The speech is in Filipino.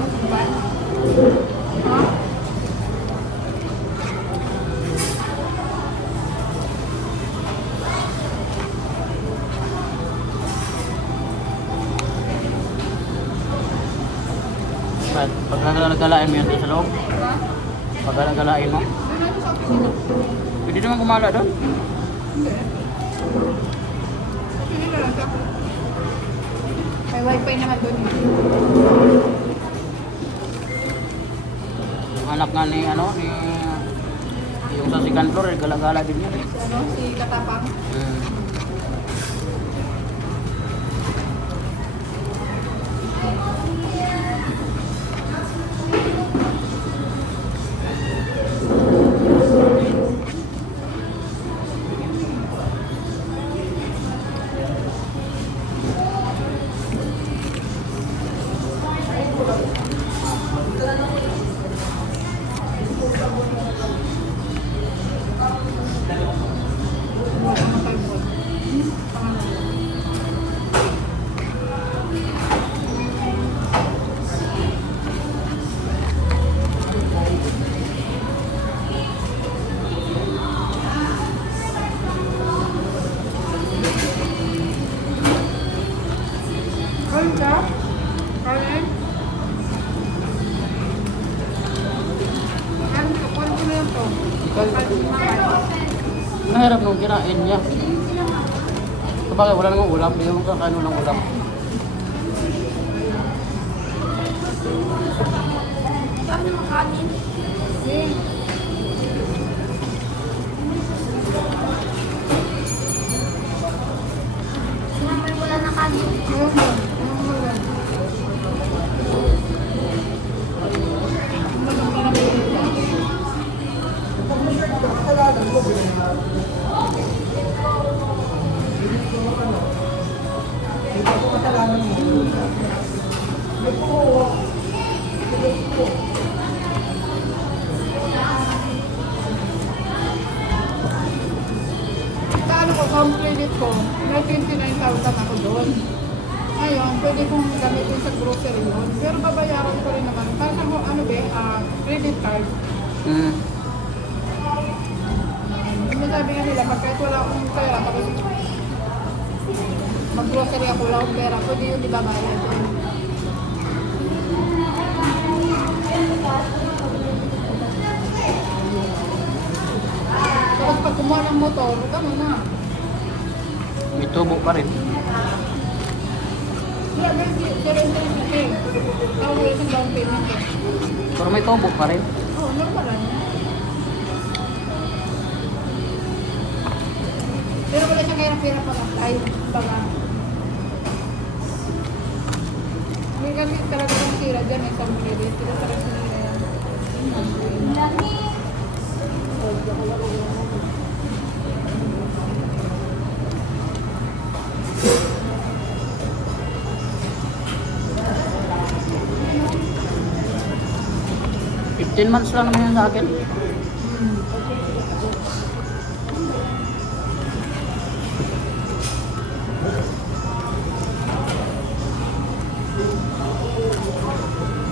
magsimba. Ha? Pag nagagalain mo yan doon sa loob, Ha? pag nagagalain mo, Doon ako sa opisina. pwede naman gumala doon. Hindi. Sige na lang siya. May wifi naman doon. Yung anak nga ni, ano, ni, yung sa second floor, gala-gala din yan eh. Si ano, si Katapang. Kain ka? Kain? Kain ka? Kunin ko na yan to. Kain mo na kain. Nahirap nung kinain niya. Sabagay, wala namang ulam. Hindi mo kakain ng ulam. Saan naman kanin? Eh. Sinamay wala na kanin. Ayun mo. Ayun mo lang. Sa ano ko, complete ko, may 29,000 ako doon. Ngayon, pwede kong gamitin sa grocery yun. Pero babayaran ko rin naman. Parang ako, ano ba, credit card. Sabi nga nila, pag kahit wala akong pera, tapos mag-grocery ako, wala akong pera, pwede yun ibabayad. Tapos pag kumuha ng motor, gano'n na. May tubo pa rin. Yeah, pero interest na kayo. Tawag isang down payment eh. Pero may tubo pa rin. Oo, normal lang. Pero wala siyang kahirap-hirap pag-apply. Baga. May kasi talaga ng sira dyan eh, sa credit. Pero talaga nila yan. Laki. 15 months lang naman yan sa akin.